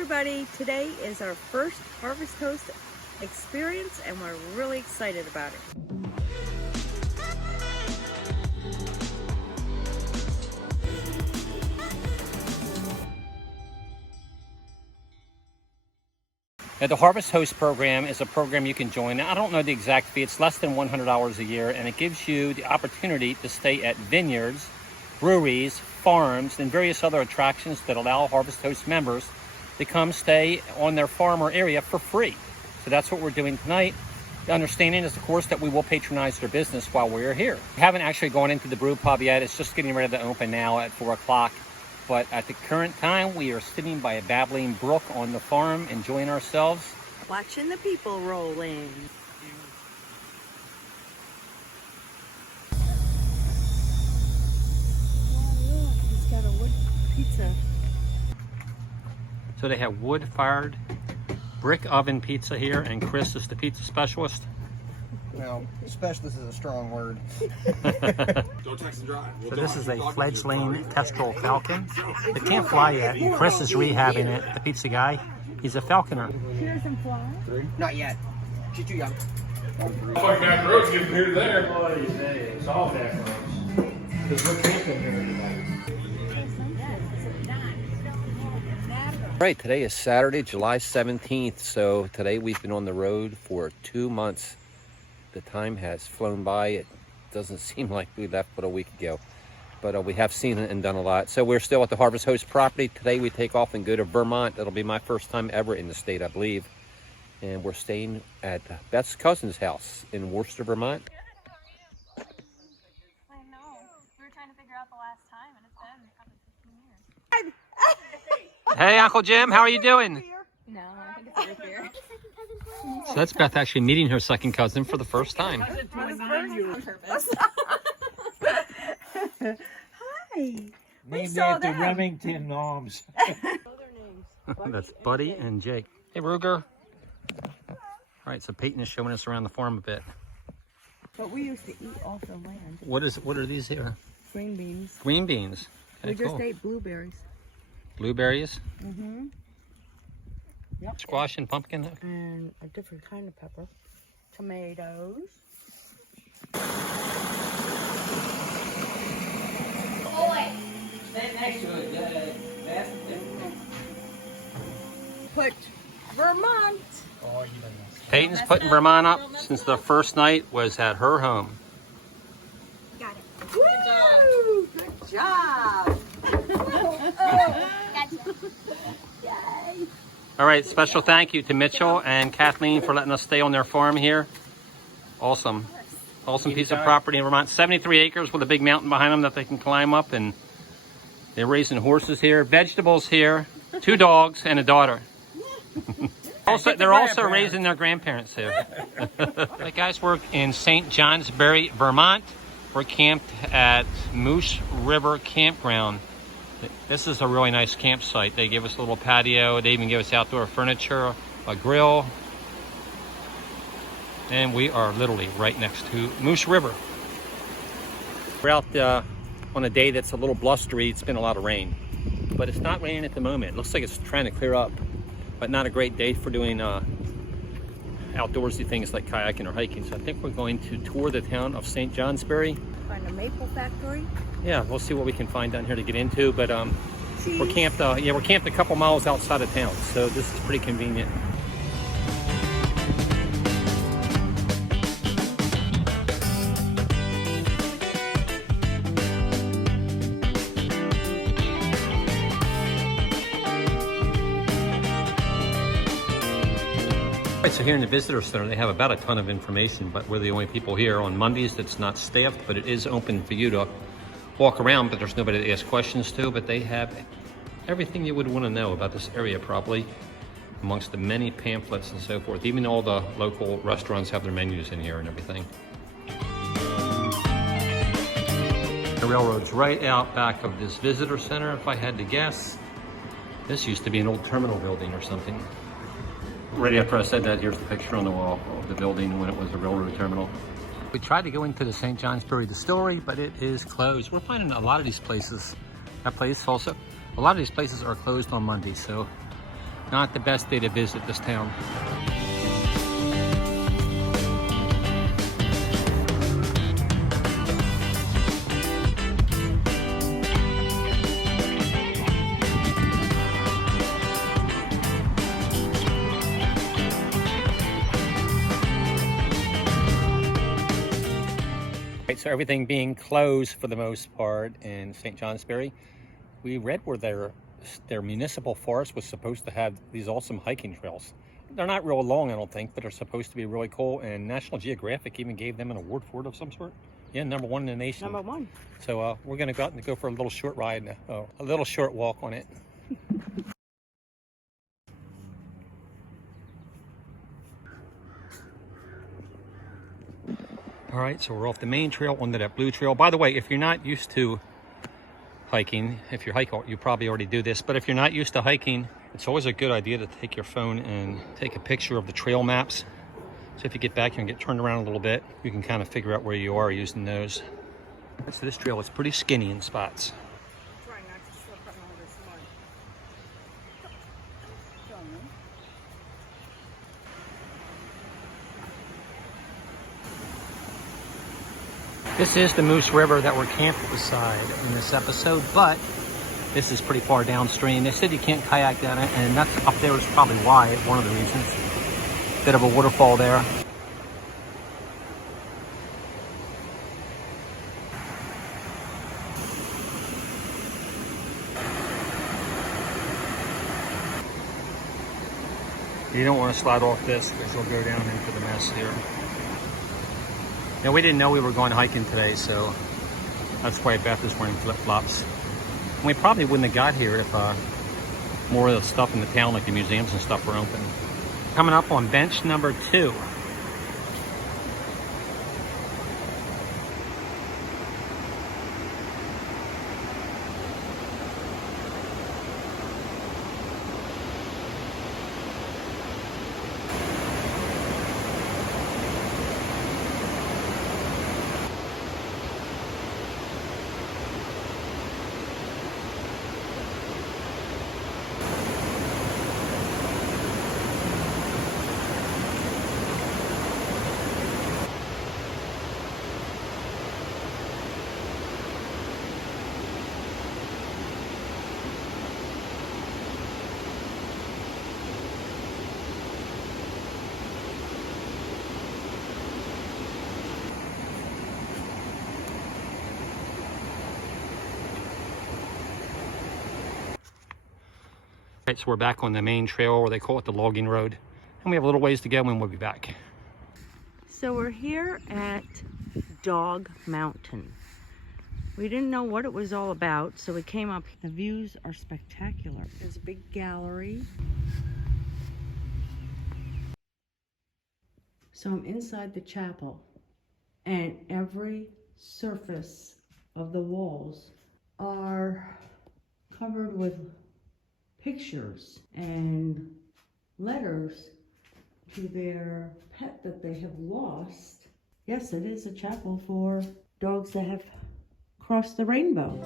everybody, today is our first Harvest Toast experience and we're really excited about it. Now, the Harvest Host program is a program you can join. Now, I don't know the exact fee. It's less than $100 a year, and it gives you the opportunity to stay at vineyards, breweries, farms, and various other attractions that allow Harvest Host members to come stay on their farm or area for free. So that's what we're doing tonight. The understanding is, of course, that we will patronize their business while we're here. We haven't actually gone into the brew pub yet. It's just getting ready to open now at 4 o'clock. But at the current time, we are sitting by a babbling brook on the farm, enjoying ourselves. Watching the people roll in. Oh, look, he's got a wood pizza. So they have wood-fired brick oven pizza here, and Chris is the pizza specialist. Well, specialist is a strong word. So this is a fledgling Kestrel Falcon. It can't fly yet. Chris is rehabbing it. The pizza guy, he's a falconer. Here's some fly. Not yet. She's too young. Fucking back roads getting here there. What do you say? It's all back roads. Because we're camping here tonight. Right, today is Saturday, July 17th. So today we've been on the road for 2 months. The time has flown by. It doesn't seem like we left but a week ago. But we have seen and done a lot. So we're still at the Harvest Host property. Today we take off and go to Vermont. That'll be my first time ever in the state, I believe. And we're staying at Beth's cousin's house in Worcester, Vermont. I know. We were trying to figure out the last time, and it's been probably 15 years. Hey, Uncle Jim, how are you doing? No, I think it's over here. So that's Beth actually meeting her second cousin for the first time. On purpose. Hi. Named after Remington Noms. That's Buddy and Jake. Hey, Ruger. All right, so Peyton is showing us around the farm a bit. But we used to eat off the land. What are these here? Green beans. Green beans. We Okay, just cool. ate blueberries. Blueberries, Mm-hmm. Yep. squash, and pumpkin. And a different kind of pepper. Tomatoes. Put Vermont. Peyton's putting Vermont up since the first night was at her home. Got it. Woo! Good job. Yay. All right, special thank you to Mitchell and Kathleen for letting us stay on their farm here. Awesome. Awesome piece of property in Vermont. 73 acres with a big mountain behind them that they can climb up, and they're raising horses here, vegetables here, 2 dogs, and a daughter. They're also raising their grandparents here. The guys work in St. Johnsbury, Vermont. We're camped at Moose River Campground. This is a really nice campsite. They give us a little patio. They even give us outdoor furniture, a grill. And we are literally right next to Moose River. We're out on a day that's a little blustery. It's been a lot of rain, but it's not raining at the moment. It looks like it's trying to clear up, but not a great day for doing outdoorsy things like kayaking or hiking. So I think we're going to tour the town of St. Johnsbury. Find a maple factory. Yeah, we'll see what we can find down here to get into, but we're camped we're camped a couple miles outside of town, so this is pretty convenient. All right, so here in the visitor center, they have about a ton of information, but we're the only people here on Mondays that's not staffed, but it is open for you to walk around, but there's nobody to ask questions to, but they have everything you would want to know about this area probably, amongst the many pamphlets and so forth. Even all the local restaurants have their menus in here and everything. The railroad's right out back of this visitor center, if I had to guess. This used to be an old terminal building or something. Right after I said that, here's the picture on the wall of the building when it was a railroad terminal. We tried to go into the St. Johnsbury distillery, but it is closed. We're finding a lot of these places, a lot of these places are closed on Monday, so Not the best day to visit this town. Right, so everything being closed for the most part in St. Johnsbury, we read where their municipal forest was supposed to have these awesome hiking trails. They're not real long, I don't think, but they're supposed to be really cool, and National Geographic even gave them an award for it of some sort. Yeah, #1 in the nation. #1. So we're gonna go out and go for a little short ride, a little short walk on it. All right, so we're off the main trail onto that blue trail. By the way, if you're not used to hiking, if you're hiking, you probably already do this, but if you're not used to hiking, it's always a good idea to take your phone and take a picture of the trail maps. So if you get back here and get turned around a little bit, you can kind of figure out where you are using those. So this trail is pretty skinny in spots. Try not to slip on all this mud. This is the Moose River that we're camped beside in this episode, but this is pretty far downstream. They said you can't kayak down it, and that's up there is probably why, one of the reasons. Bit of a waterfall there. You don't want to slide off this because you'll go down into the mess here. Now, we didn't know we were going hiking today, so that's why Beth is wearing flip-flops. And we probably wouldn't have got here if more of the stuff in the town, like the museums and stuff, were open. Coming up on bench number 2. Right, so we're back on the main trail, or they call it the logging road, and we have a little ways to go and we'll be back. So we're here at Dog Mountain. We didn't know what it was all about, so we came up. The views are spectacular. There's a big gallery. So I'm inside the chapel, and every surface of the walls are covered with pictures and letters to their pet that they have lost. Yes, it is a chapel for dogs that have crossed the rainbow.